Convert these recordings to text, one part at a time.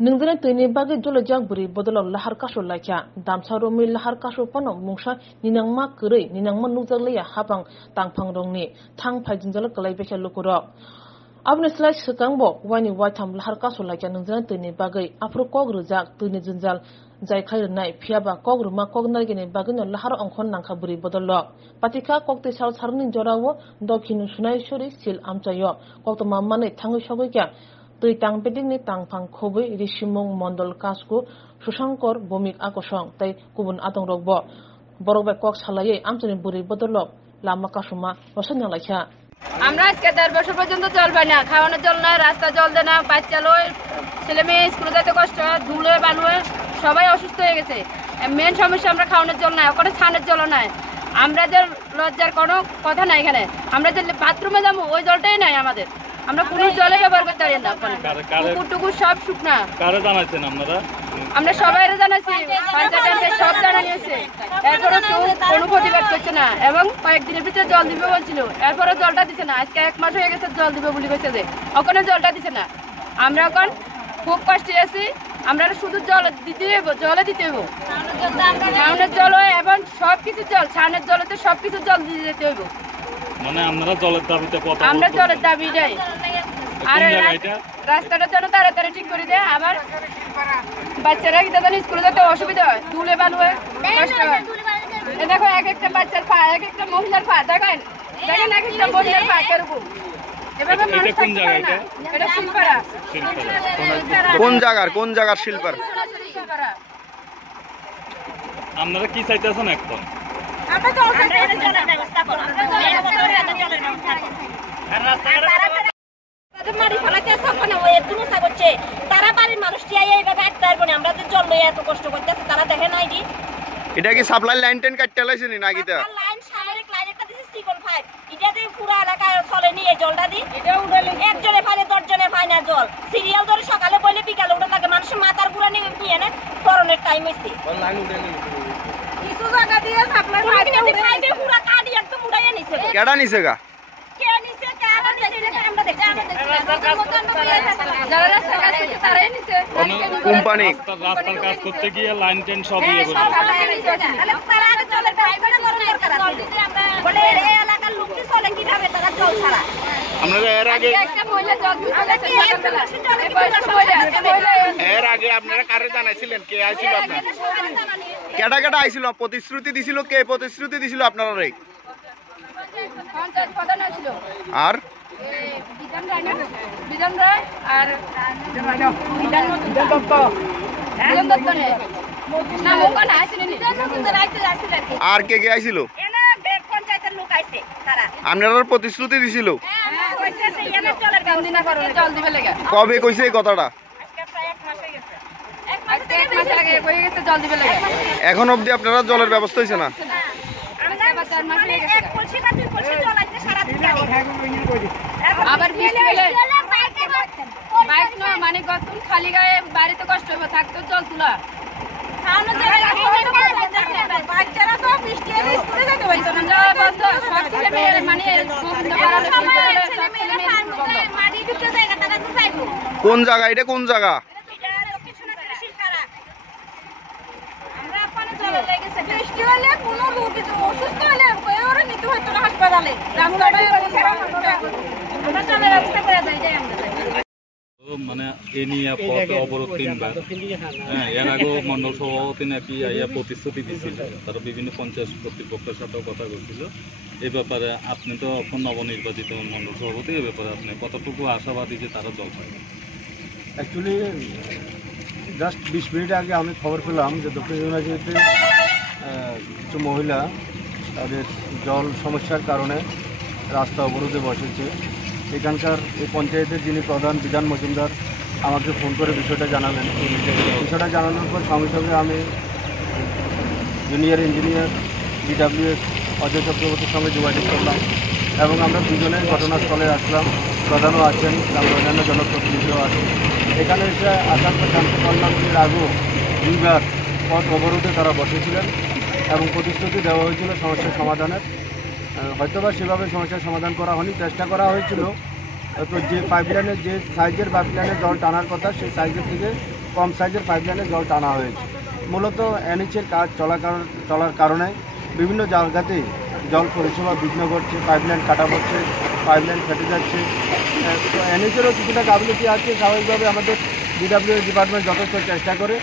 Ningdana tini bagi jolo jak beri bodolok lahar kaso lakia damsa romi lahar kaso pano mungsa ninang ma kere ninang ma nukjak leya hapang tangpang rongni thang phajin jalo kalai bekha lukurok abni slai sekangbo wani waitham lahar kaso lakia ningdana tini bagi afro kog rujak tini jinjal jai khai nai phiaba kog ruma kog nargini bagino lahar ongkhon nangkha beri bodolok patika kokte sal sarni jorawo dokhinu sunai sori sil amchayo kokto mamane thangi sogikya tui tang peding ni tang phang khobui rishimong mondol kasku susankor bomik akosong tai kubun atong rogbo borokbai kok salaye amchani buri bodolok lama kasuma rosanya lakha আমরা আজকে ১.৫ বছর পর্যন্ত জল পাই না, খাওয়ানোর জল না, রাস্তা জল দেয় না, বাচ্চা লয়, ছেলে মেয়ে স্কুলে যেতে কষ্ট হয়, ধুলো বালুয়ে সবাই অসুস্থ হয়ে গেছে। মেন সমস্যা আমরা খাওয়ানোর জল নাই, ওখানে ছানের জলও নাই। আমরা যে লজ্জার কোনো কথা নাই এখানে, আমরা যে বাথরুমে যাবো ওই জলটাই নাই আমাদের। আমরা কোনো জলে ব্যবহার করতে পারি না, পুকুর টুকুর সব শুকনা। কারে জানাইছেন আপনারা? আমরা সবাই জানাইছি, পঞ্চায়েতে সব জানানি হয়েছে, এরপরও কেউ কোনো প্রতিবাদ করছে না এবং কয়েকদিনের ভিতরে জল দিবে বলছিল, এরপরও জলটা দিছে না। আজকে 1 মাস হয়ে গেছে জল দিবে বলে কইছে যে ওখানে জলটা দিছে না। আমরা এখন খুব কষ্টে আছি, আমরা শুধু জল দিতে হইব, জলে দিতে হইব, খাওয়ানোর জল এবং সবকিছু জল, ছানের জলতে সবকিছু জল দিয়ে যেতে হইব। মানে আমরা জলের দাবিতে কথা আমরা জলের দাবি দেয় আর রাস্তাটা যেন তাড়াতাড়ি ঠিক করে দেয়। আবার বাচ্চারা যেন স্কুলে যেতে অসুবিধা হয়, ধুলে বালু হয়, কষ্ট হয়। দেখো এক একটা বাচ্চার পা, এক একটা মহিলার পা, দেখেন দেখেন এক একটা মহিলার পা কেরকম। কোন জায়গার শিল্পার? আপনারা কি চাইতেছেন এখন? এটা কি সাপ্লাই লাইন টেন কাটতে লাইছে নাকি? একজনে পায় 10 জনে পায় না জল। সিরিয়াল ধরে সকালে বলে বিকালে উঠে থাকে, মানুষের মাথার গুড়া নিয়ে না করণের টাইম হয়েছে। কিছু জায়গা দিয়ে সাপ্লাই পাইবে পুরো কাটি একদম উড়াইয়া নিছে। কেডা নিছে গা? কে নিছে কারা নিছে আমরা দেখছি। যারা রাস্তার কাজ করছে তারাই নিছে। কোম্পানি রাস্তার কাজ করতে গিয়ে লাইন টেন সব ইয়ে করে। তাহলে তারা আগে জলের পাইপটা করার দরকার আছে। বলে এই এলাকার লোকটি চলে কিভাবে তারা জল ছাড়া? আপনারা এর আগে আপনারা কারে জানাইছিলেন? কে আইছিল? আপনারা কেডা কেডা আইছিল? প্রতিশ্রুতি দিছিল? কে প্রতিশ্রুতি দিছিল আপনারা? আর আর কে কে আইছিল? আপনারা প্রতিশ্রুতি দিছিল? কবে কইছে এই কথাটা? এখন অবধি আপনারা জলের ব্যবস্থা হয়েছে না? আবার মানে খালি গায়ে বাড়িতে কষ্ট হবে, থাকতো জল তুলা। কোন জায়গা এটা? কোন জায়গা? মানে এ নিয়ে পথ অবরোধ 3 বার। হ্যাঁ, এর আগেও মন্ডল সভাপতি নাকি আইয়া প্রতিশ্রুতি দিছিল, তারা বিভিন্ন পঞ্চায়েত কর্তৃপক্ষের সাথেও কথা বলছিল এই ব্যাপারে। আপনি তো এখন নবনির্বাচিত মন্ডল সভাপতি, এই ব্যাপারে আপনি কতটুকু আশাবাদী যে তারা জল পায়? অ্যাকচুয়ালি জাস্ট 20 মিনিট আগে আমি খবর পেলাম যে দক্ষিণ ইউনিভার্সিটিতে কিছু মহিলা তাদের জল সমস্যার কারণে রাস্তা অবরোধে বসেছে। এখানকার এই পঞ্চায়েতের যিনি প্রধান বিধান মজুমদার আমাকে ফোন করে বিষয়টা জানালেন। বিষয়টা জানানোর পর সঙ্গে সঙ্গে আমি জুনিয়র ইঞ্জিনিয়ার DWS অজয় চক্রবর্তীর সঙ্গে যোগাযোগ করলাম এবং আমরা দুজনে ঘটনাস্থলে আসলাম। প্রধানও আছেন, অন্যান্য জনপ্রতিনিধিও আছেন। এখানে এসে আসার পর জানতে পারলাম যে আগেও 2 বার পথ অবরোধে তারা বসেছিলেন এবং প্রতিশ্রুতি দেওয়া হয়েছিল সমস্যার সমাধানের। হয়তোবা সেভাবে সমস্যার সমাধান করা হয়নি, চেষ্টা করা হয়েছিল। তো যে পাইপলাইনের যে সাইজের পাইপলাইনে জল টানার কথা সেই সাইজের থেকে কম সাইজের পাইপলাইনে জল টানা হয়েছে। মূলত এনএইচের কাজ চলার কারণে বিভিন্ন জায়গাতে জল পরিষেবা বিঘ্ন ঘটছে, পাইপলাইন কাটা পড়ছে, পাইপলাইন ফেটে যাচ্ছে। তো এনএইচেরও কিছুটা গাফিলতি আছে, স্বাভাবিকভাবে আমাদের ডিডব্লিউএস ডিপার্টমেন্ট যথেষ্ট চেষ্টা করে।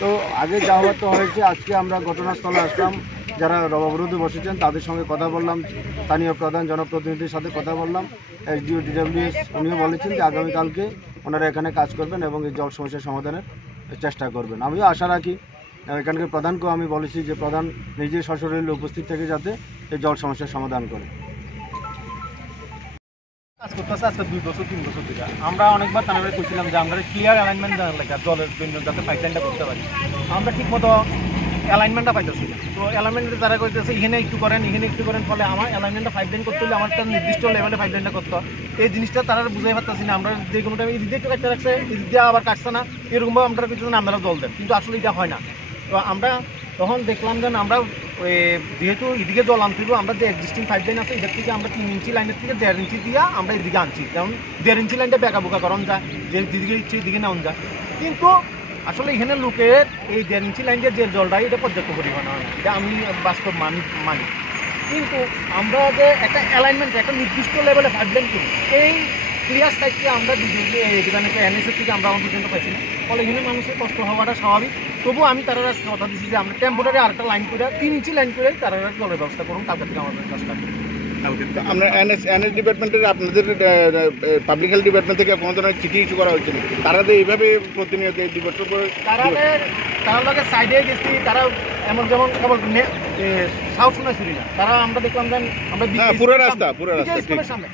তো আগে যা হওয়ার তো হয়েছে, আজকে আমরা ঘটনাস্থলে আসলাম, যারা অবরোধে বসেছেন তাদের সঙ্গে কথা বললাম, স্থানীয় প্রধান জনপ্রতিনিধির সাথে কথা বললাম। এসডিও ডিডব্লিউএস উনিও বলেছেন যে আগামীকালকে ওনারা এখানে কাজ করবেন এবং এই জল সমস্যার সমাধানের চেষ্টা করবেন। আমিও আশা রাখি, এখানকার প্রধানকেও আমি বলেছি যে প্রধান নিজে সশরীরে উপস্থিত থেকে যাতে এই জল সমস্যার সমাধান করে। কাজ করতেছে আজকে 2 বছর 3 বছর থেকে। আমরা অনেকবার তাদের কইছিলাম যে আমরা ক্লিয়ার অ্যালাইনমেন্ট দেওয়ার লাগে জলের জন্য, যাতে পাইপলাইনটা করতে পারি। আমরা ঠিকমতো অ্যালাইনমেন্টটা পাইতেছি না। তো অ্যালাইনমেন্টে তারা কইতেছে এখানে একটু করেন, ফলে আমার অ্যালাইনমেন্টটা পাইপলাইন করতে হলে আমার একটা নির্দিষ্ট লেভেলে পাইপলাইনটা করতে হয়। এই জিনিসটা তারা বুঝাই পারতেছি না। আমরা যে কোনো টাইমে ইদিকে একটু কাটতে রাখছে, ইদিকে আবার কাটছে না, এরকমভাবে আমরা কিছু না আমরা জল দেন, কিন্তু আসলে এটা হয় না। তো আমরা তখন দেখলাম যে আমরা যেহেতু এদিকে জল আনতে আমরা যে এক্সিস্টিং পাইপলাইন আছে এটার থেকে আমরা 3 ইঞ্চি লাইনের থেকে 1.5 ইঞ্চি দিয়ে আমরা এদিকে আনছি, কারণ 1.5 ইঞ্চি লাইনটা বেঁকা বোকা করান যায়, যে যেদিকে ইচ্ছে এদিকে নেওয়া যায়। কিন্তু আসলে এখানে লোকের এই 1.5 ইঞ্চি লাইন যে জলটা এটা পর্যাপ্ত পরিমাণে হয় না, এটা আমি বাস্তব মানি। কিন্তু আমরা যে একটা অ্যালাইনমেন্ট, একটা নির্দিষ্ট লেভেলে পাইপলাইন করি, এই ক্লিয়ার সাইডকে আমরা এখানে এনএসএস থেকে আমরা পর্যন্ত পাইছি না, ফলে এখানে মানুষের কষ্ট হওয়াটা স্বাভাবিক। তবুও আমি তারা আজকে কথা দিচ্ছি যে আমরা টেম্পোরারি আরেকটা লাইন করে 3 ইঞ্চি লাইন করে তারা জলের ব্যবস্থা করুন, কালকে থেকে আমাদের কাজটা করুন। আমরা এনএস ডিপার্টমেন্টের আপনাদের পাবলিক হেলথ ডিপার্টমেন্ট থেকে কোনো ধরনের চিঠি ইস্যু করা হয়েছিল? তারা তো এইভাবে প্রতিনিয়ত এই 2 বছর পরে তারা লোকের সাইডে গেছি, তারা এমন যেমন কেবল সাউথ শোনাইছিলি না, তারা আমরা দেখলাম যে আমরা পুরো রাস্তা সামনে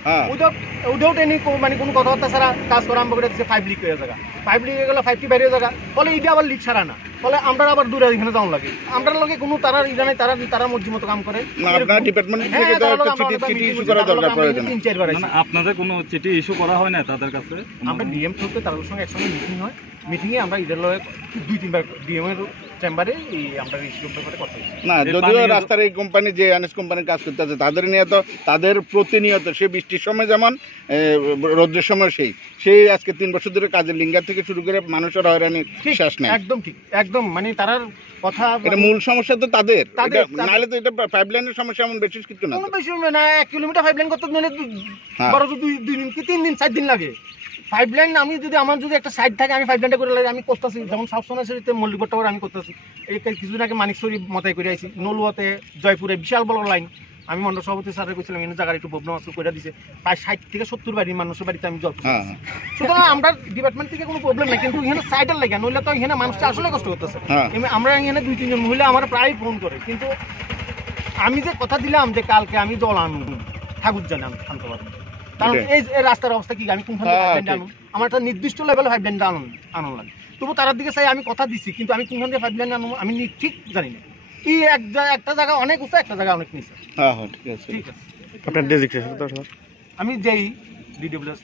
উইদাউট এনি মানে কোনো কথাবার্তা ছাড়া কাজ করা আরম্ভ করে দিচ্ছে। 5 লিক হয়ে জায়গা, 5 লিক হয়ে গেলে 5টি বাইরে জায়গা, ফলে এটা আবার লিক ছাড়া না, ফলে আমরা আবার দূরে এখানে যাওয়া লাগে। আমরা লোকে কোনো তারা ইটা নাই, তারা মর্জি মতো কাম করে। আপনার ডিপার্টমেন্ট থেকে তো একটা চিঠি ইস্যু করা দরকার প্রয়োজন। 3-4 বার মানে আপনাদের কোনো চিঠি ইস্যু করা হয় না তাদের কাছে? আমরা ডিএম থ্রুতে তাদের সঙ্গে একসঙ্গে মিটিং হয়, মিটিংয়ে আমরা ঈদের লয়ে 2-3 বার ডিএম এর চেম্বারে আমরা ইস্যু ব্যাপারে কথা বলছি। না, যদিও রাস্তার এই কোম্পানি যে এনএস কোম্পানির কাজ করতে আছে তাদের নিয়ে তো তাদের প্রতিনিয়ত সে বৃষ্টির সময় যেমন রৌদ্রের সময় সেই আজকে 3 বছর ধরে কাজের লিঙ্গার থেকে শুরু করে মানুষের হয়রানি শেষ নেই। একদম ঠিক, একদম মানে তারার কথা, এটা মূল সমস্যা তো তাদের, নাহলে তো এটা পাইপলাইনের সমস্যা এমন বেশি কিছু না। কোনো বেশি না, 1 কিলোমিটার পাইপলাইন করতে নিলে বড় 2 দিন কি 3 দিন 4 দিন লাগে। পাইপলাইন আমার যদি একটা সাইড থাকে, আমি পাইপলাইনটা করে লাগে, আমি করতেছি। যেমন সবসময় মল্লিকপুর টাওয়ার আমি করতেছি, এই কিছুদিন আগে মানিকছড়ি মতাই করে আইছি, নলুয়াতে জয়পুরে বিশাল বড় লাইন। আমি মন্ডল সভাপতি স্যারের কইছিলাম এখানে জায়গার একটু প্রবলেম আছে করে দিছে, প্রায় 60 থেকে 70 বাড়ির মানুষের বাড়িতে আমি জল। সুতরাং আমরা ডিপার্টমেন্ট থেকে কোনো প্রবলেম নেই, কিন্তু এখানে সাইডের লাগে, নইলে তো এখানে মানুষটা আসলে কষ্ট করতেছে। আমরা এখানে 2-3 জন মহিলা আমার প্রায় ফোন করে, কিন্তু আমি যে কথা দিলাম যে কালকে আমি জল আনব, ঠাকুর জানে আনতে পারবো, কারণ এই রাস্তার অবস্থা কি, আমি কোনখান থেকে পাইপলাইনটা আনুন, আমার একটা নির্দিষ্ট লেভেলে পাইপলাইনটা আনুন লাগে। তবু তার দিকে চাই আমি কথা দিচ্ছি, কিন্তু আমি কোনখান থেকে পাইপলাইন আনুন আমি ঠিক জানি না। কি একটা জায়গা অনেক উঁচু, একটা জায়গা অনেক নিচে। ঠিক আছে। ঠিক আছে, আপনার ডেজিগনেশন? আমি যেই ডিডব্লিউএস